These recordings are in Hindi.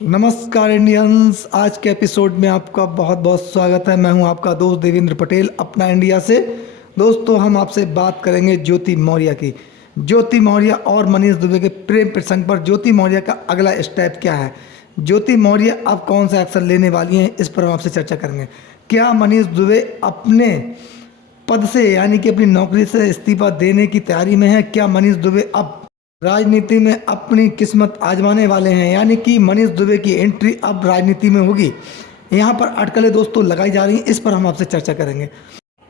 नमस्कार इंडियंस। आज के एपिसोड में आपका बहुत बहुत स्वागत है। मैं हूं आपका दोस्त देवेंद्र पटेल अपना इंडिया से। दोस्तों, हम आपसे बात करेंगे ज्योति मौर्य की। ज्योति मौर्य और मनीष दुबे के प्रेम प्रसंग पर ज्योति मौर्य का अगला स्टेप क्या है, ज्योति मौर्य अब कौन सा एक्शन लेने वाली हैं, इस पर हम आपसे चर्चा करेंगे। क्या मनीष दुबे अपने पद से यानी कि अपनी नौकरी से इस्तीफा देने की तैयारी में है? क्या मनीष दुबे अब राजनीति में अपनी किस्मत आजमाने वाले हैं, यानी कि मनीष दुबे की एंट्री अब राजनीति में होगी? यहाँ पर अटकलें दोस्तों लगाई जा रही हैं, इस पर हम आपसे चर्चा करेंगे।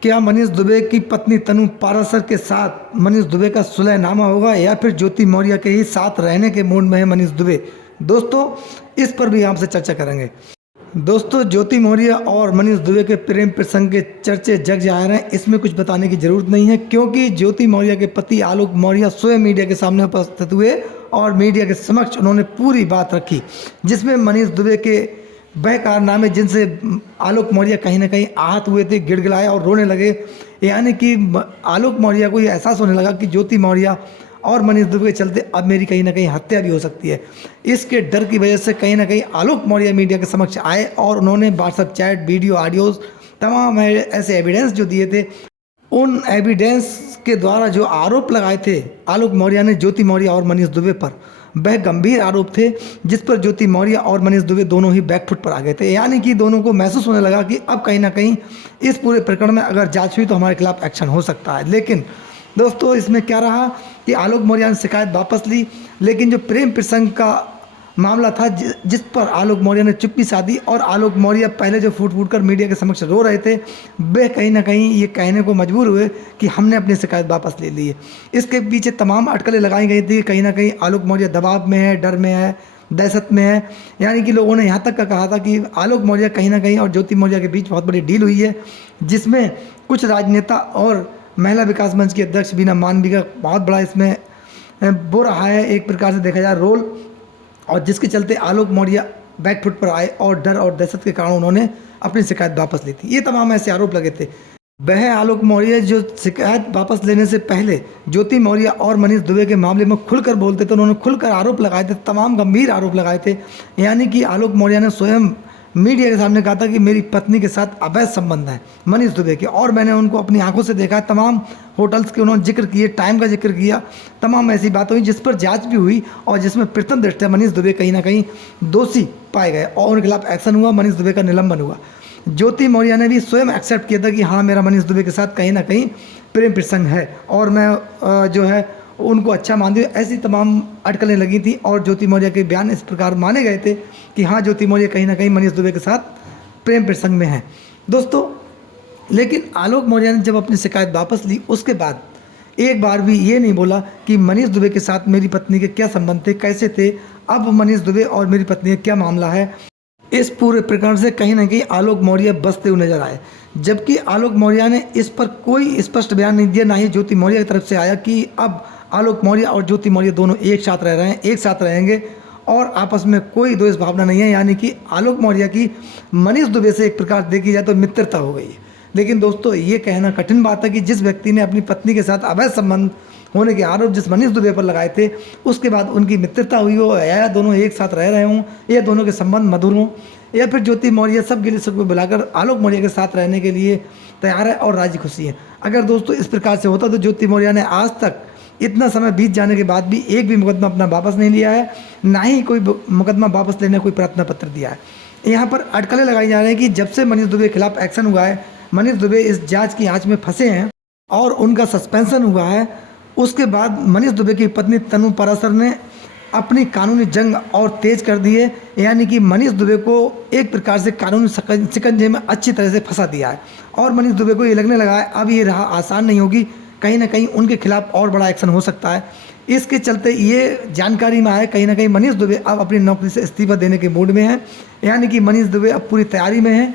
क्या मनीष दुबे की पत्नी तनु पाराशर के साथ मनीष दुबे का सुलहनामा होगा, या फिर ज्योति मौर्य के ही साथ रहने के मूड में है मनीष दुबे? दोस्तों, इस पर भी आपसे चर्चा करेंगे। दोस्तों, ज्योति मौर्य और मनीष दुबे के प्रेम प्रसंग के चर्चे जग जाहिर हैं, इसमें कुछ बताने की जरूरत नहीं है, क्योंकि ज्योति मौर्य के पति आलोक मौर्य स्वयं मीडिया के सामने उपस्थित हुए और मीडिया के समक्ष उन्होंने पूरी बात रखी, जिसमें मनीष दुबे के वह कारनामे जिनसे आलोक मौर्य कहीं ना कहीं आहत हुए थे, गिड़गिड़ाए और रोने लगे। यानी कि आलोक मौर्य को यह एहसास होने लगा कि ज्योति मौर्य और मनीष दुबे के चलते अब मेरी कहीं ना कहीं हत्या भी हो सकती है। इसके डर की वजह से कहीं ना कहीं आलोक मौर्य मीडिया के समक्ष आए और उन्होंने व्हाट्सएप चैट, वीडियो, ऑडियोज, तमाम ऐसे एविडेंस जो दिए थे, उन एविडेंस के द्वारा जो आरोप लगाए थे आलोक मौर्य ने ज्योति मौर्य और मनीष दुबे पर, वह गंभीर आरोप थे, जिस पर ज्योति मौर्य और मनीष दुबे दोनों ही बैकफुट पर आ गए थे। यानी कि दोनों को महसूस होने लगा कि अब कहीं ना कहीं इस पूरे प्रकरण में अगर जांच हुई तो हमारे खिलाफ एक्शन हो सकता है। लेकिन दोस्तों, इसमें क्या रहा कि आलोक मौर्य ने शिकायत वापस ली, लेकिन जो प्रेम प्रसंग का मामला था जिस पर आलोक मौर्य ने चुप्पी साधी, और आलोक मौर्य पहले जो फूट फूट कर मीडिया के समक्ष रो रहे थे, वे कहीं ना कहीं ये कहने को मजबूर हुए कि हमने अपनी शिकायत वापस ले ली है। इसके पीछे तमाम अटकलें लगाई गई थी, कहीं ना कहीं आलोक मौर्य दबाव में है, डर में है, दहशत में है। यानी कि लोगों ने यहाँ तक का कहा था कि आलोक मौर्य कहीं ना कहीं और ज्योति मौर्य के बीच बहुत बड़ी डील हुई है, जिसमें कुछ राजनेता और महिला विकास मंच की अध्यक्ष बीना मानवी का बहुत बड़ा इसमें वो रहा है, एक प्रकार से देखा जाए रोल, और जिसके चलते आलोक मौर्य बैकफुट पर आए और डर और दहशत के कारण उन्होंने अपनी शिकायत वापस ली थी। ये तमाम ऐसे आरोप लगे थे। वह आलोक मौर्य जो शिकायत वापस लेने से पहले ज्योति मौर्य और मनीष दुबे के मामले में खुलकर बोलते थे, उन्होंने खुलकर आरोप लगाए थे, तमाम गंभीर आरोप लगाए थे। यानी कि आलोक मौर्य ने स्वयं मीडिया के सामने कहा था कि मेरी पत्नी के साथ अवैध संबंध है मनीष दुबे के, और मैंने उनको अपनी आंखों से देखा है। तमाम होटल्स के उन्होंने जिक्र किए, टाइम का जिक्र किया, तमाम ऐसी बातें हुई जिस पर जांच भी हुई, और जिसमें प्रथम दृष्टया मनीष दुबे कहीं ना कहीं दोषी पाए गए और उनके खिलाफ एक्शन हुआ, मनीष दुबे का निलंबन हुआ। ज्योति मौर्य ने भी स्वयं एक्सेप्ट किया था कि हाँ, मेरा मनीष दुबे के साथ कहीं ना कहीं प्रेम प्रसंग है, और मैं जो है उनको अच्छा मानती हूँ। ऐसी तमाम अटकलें लगी थी, और ज्योति मौर्य के बयान इस प्रकार माने गए थे कि हाँ, ज्योति मौर्य कहीं ना कहीं मनीष दुबे के साथ प्रेम प्रसंग में है। दोस्तों, लेकिन आलोक मौर्य ने जब अपनी शिकायत वापस ली, उसके बाद एक बार भी ये नहीं बोला कि मनीष दुबे के साथ मेरी पत्नी के क्या संबंध थे, कैसे थे, अब मनीष दुबे और मेरी पत्नी का क्या मामला है। इस पूरे प्रकरण से कहीं ना कहीं आलोक मौर्य बचते हुए नजर आए, जबकि आलोक मौर्य ने इस पर कोई स्पष्ट बयान नहीं दिया, ना ही ज्योति मौर्य की तरफ से आया कि अब आलोक मौर्य और ज्योति मौर्य दोनों एक साथ रह रहे हैं, एक साथ रहेंगे और आपस में कोई द्वेष भावना नहीं है। यानी कि आलोक मौर्य की मनीष दुबे से एक प्रकार देखी जाए तो मित्रता हो गई है। लेकिन दोस्तों, ये कहना कठिन बात है कि जिस व्यक्ति ने अपनी पत्नी के साथ अवैध संबंध होने के आरोप जिस मनीष दुबे पर लगाए थे, उसके बाद उनकी मित्रता हुई हो, या दोनों एक साथ रह रहे हों, या दोनों के संबंध मधुर हों, या फिर ज्योति मौर्य सब गिले सबको बुलाकर आलोक मौर्य के साथ रहने के लिए तैयार है और राजी खुशी है। अगर दोस्तों इस प्रकार से होता तो ज्योति मौर्य ने आज तक इतना समय बीत जाने के बाद भी एक भी मुकदमा अपना वापस नहीं लिया है, ना ही कोई मुकदमा वापस लेने कोई प्रार्थना पत्र दिया है। यहाँ पर अटकलें लगाई जा रही हैं कि जब से मनीष दुबे के खिलाफ एक्शन हुआ है, मनीष दुबे इस जांच की आंच में फंसे हैं और उनका सस्पेंशन हुआ है, उसके बाद मनीष दुबे की पत्नी तनु पाराशर ने अपनी कानूनी जंग और तेज कर दी है। यानी कि मनीष दुबे को एक प्रकार से कानूनी शिकंजे में अच्छी तरह से फंसा दिया है, और मनीष दुबे को ये लगने लगा है अब ये राह आसान नहीं होगी, कहीं ना कहीं उनके खिलाफ और बड़ा एक्शन हो सकता है। इसके चलते ये जानकारी में आया कहीं ना कहीं मनीष दुबे अब अपनी नौकरी से इस्तीफा देने के मूड में है। यानी कि मनीष दुबे अब पूरी तैयारी में है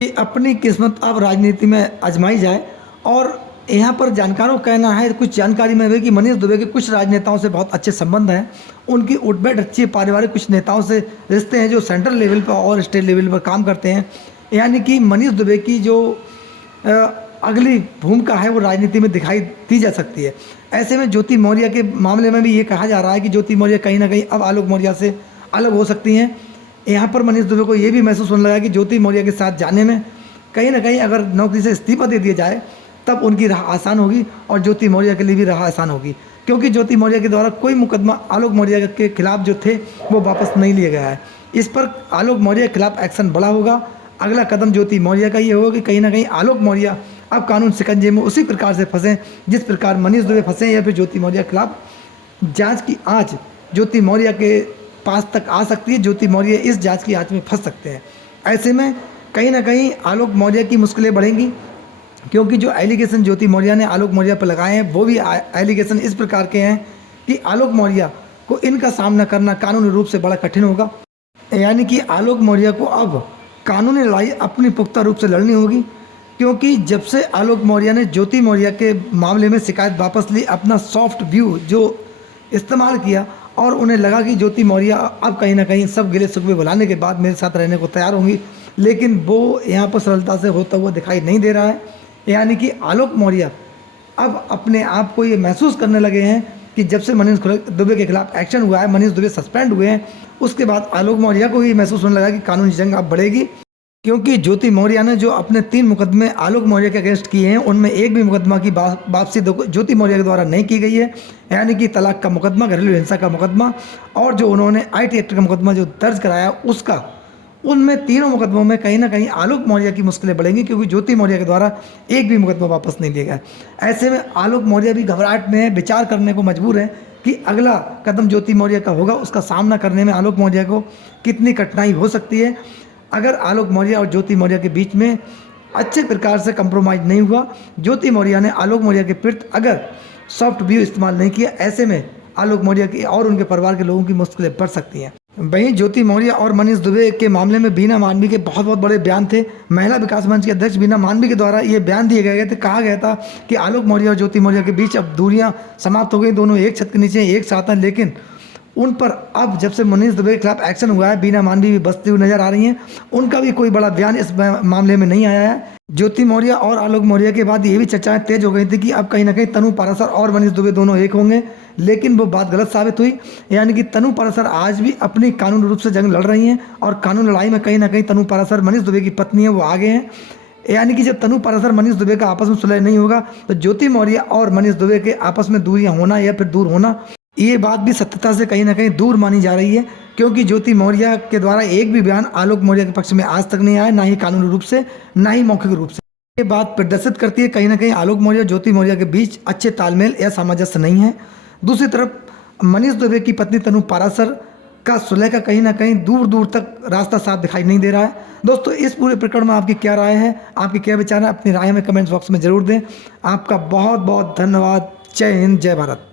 कि अपनी किस्मत अब राजनीति में आजमाई जाए। और यहाँ पर जानकारों का कहना है, कुछ जानकारी में है कि मनीष दुबे के कुछ राजनेताओं से बहुत अच्छे संबंध हैं, उनकी उठबैठ अच्छी है, पारिवारिक कुछ नेताओं से रिश्ते हैं जो सेंट्रल लेवल पर और स्टेट लेवल पर काम करते हैं। यानी कि मनीष दुबे की जो अगली भूमिका है वो राजनीति में दिखाई दी जा सकती है। ऐसे में ज्योति मौर्य के मामले में भी ये कहा जा रहा है कि ज्योति मौर्य कहीं ना कहीं अब आलोक मौर्य से अलग हो सकती हैं। यहाँ पर मनीष दुबे को ये भी महसूस होने लगा कि ज्योति मौर्य के साथ जाने में कहीं ना कहीं अगर नौकरी से इस्तीफा दे दिया जाए तब उनकी राह आसान होगी और ज्योति मौर्य के लिए भी राह आसान होगी, क्योंकि ज्योति मौर्य के द्वारा कोई मुकदमा आलोक मौर्य के खिलाफ जो थे वो वापस नहीं लिया गया है। इस पर आलोक मौर्य के खिलाफ एक्शन बड़ा होगा। अगला कदम ज्योति मौर्य का ये होगा कि कहीं ना कहीं आलोक मौर्य अब कानून शिकंजे में उसी प्रकार से फंसे जिस प्रकार मनीष दुबे फंसे, या फिर ज्योति मौर्य के खिलाफ जांच की आंच ज्योति मौर्य के पास तक आ सकती है। ज्योति मौर्य इस जांच की आंच में फंस सकते हैं। ऐसे में कहीं ना कहीं आलोक मौर्य की मुश्किलें बढ़ेंगी, क्योंकि जो एलिगेशन ज्योति मौर्य ने आलोक मौर्य पर लगाए हैं वो भी एलिगेशन इस प्रकार के हैं कि आलोक मौर्य को इनका सामना करना कानूनी रूप से बड़ा कठिन होगा। यानी कि आलोक मौर्य को अब कानूनी लड़ाई अपनी पुख्ता रूप से लड़नी होगी, क्योंकि जब से आलोक मौर्य ने ज्योति मौर्य के मामले में शिकायत वापस ली, अपना सॉफ्ट व्यू जो इस्तेमाल किया और उन्हें लगा कि ज्योति मौर्य अब कहीं ना कहीं सब गिले शिकवे भुलाने के बाद मेरे साथ रहने को तैयार होंगी, लेकिन वो यहाँ पर सरलता से होता हुआ दिखाई नहीं दे रहा है। यानी कि आलोक मौर्य अब अपने आप को ये महसूस करने लगे हैं कि जब से मनीष दुबे के खिलाफ एक्शन हुआ है, मनीष दुबे सस्पेंड हुए हैं, उसके बाद आलोक मौर्य को ही महसूस होने लगा कि कानूनी जंग अब बढ़ेगी, क्योंकि ज्योति मौर्य ने जो अपने 3 मुकदमे आलोक मौर्य के अगेंस्ट किए हैं उनमें एक भी मुकदमा की वापसी ज्योति मौर्य के द्वारा नहीं की गई है। यानी कि तलाक का मुकदमा, घरेलू हिंसा का मुकदमा और जो उन्होंने IT एक्ट का मुकदमा जो दर्ज कराया उसका, उनमें तीनों मुकदमों में कहीं ना कहीं आलोक मौर्य की मुश्किलें बढ़ेंगी, क्योंकि ज्योति मौर्य के द्वारा एक भी मुकदमा वापस नहीं लिया गया। ऐसे में आलोक मौर्य भी घबराहट में है, विचार करने को मजबूर है कि अगला कदम ज्योति मौर्य का होगा, उसका सामना करने में आलोक मौर्य को कितनी कठिनाई हो सकती है। अगर आलोक मौर्य और ज्योति मौर्य के बीच में अच्छे प्रकार से कंप्रोमाइज़ नहीं हुआ, ज्योति मौर्य ने आलोक मौर्य के प्रति अगर सॉफ्ट व्यू इस्तेमाल नहीं किया, ऐसे में आलोक मौर्य की और उनके परिवार के लोगों की मुश्किलें बढ़ सकती हैं। वहीं ज्योति मौर्य और मनीष दुबे के मामले में बीना मांडवी के बहुत बहुत बड़े बयान थे। महिला विकास मंच के अध्यक्ष बीना मांडवी के द्वारा ये बयान दिए गए थे। कहा गया था कि आलोक मौर्य और ज्योति मौर्य के बीच अब दूरियां समाप्त हो गई, दोनों एक छत के नीचे एक साथ हैं, लेकिन उन पर अब जब से मनीष दुबे के खिलाफ एक्शन हुआ है, बीना मांडवी भी बसती हुई नजर आ रही हैं। उनका भी कोई बड़ा बयान इस मामले में नहीं आया है। ज्योति मौर्य और आलोक मौर्य के बाद ये भी चर्चाएं तेज हो गई थी कि अब कहीं ना कहीं तनु पाराशर और मनीष दुबे दोनों एक होंगे, लेकिन वो बात गलत साबित हुई। यानी कि तनु पाराशर आज भी अपनी कानूनी रूप से जंग लड़ रही हैं और कानून लड़ाई में कहीं ना कहीं तनु पाराशर मनीष दुबे की पत्नी है, वो आगे हैं। यानी कि जब तनु पाराशर मनीष दुबे का आपस में सुलह नहीं होगा तो ज्योति मौर्य और मनीष दुबे के आपस में दूरियां होना या फिर दूर होना, ये बात भी सत्यता से कहीं ना कहीं दूर मानी जा रही है, क्योंकि ज्योति मौर्य के द्वारा एक भी बयान आलोक मौर्य के पक्ष में आज तक नहीं आया, ना ही कानूनी रूप से ना ही मौखिक रूप से। ये बात प्रदर्शित करती है कहीं ना कहीं आलोक मौर्य और ज्योति मौर्य के बीच अच्छे तालमेल या सामंजस्य नहीं है। दूसरी तरफ मनीष दुबे की पत्नी तनु पाराशर का सुलह का कहीं ना कहीं दूर दूर तक रास्ता साफ दिखाई नहीं दे रहा है। दोस्तों, इस पूरे प्रकरण में आपकी क्या राय है, आपकी क्या विचार है, अपनी राय हमें कमेंट्स बॉक्स में जरूर दें। आपका बहुत बहुत धन्यवाद। जय हिंद, जय भारत।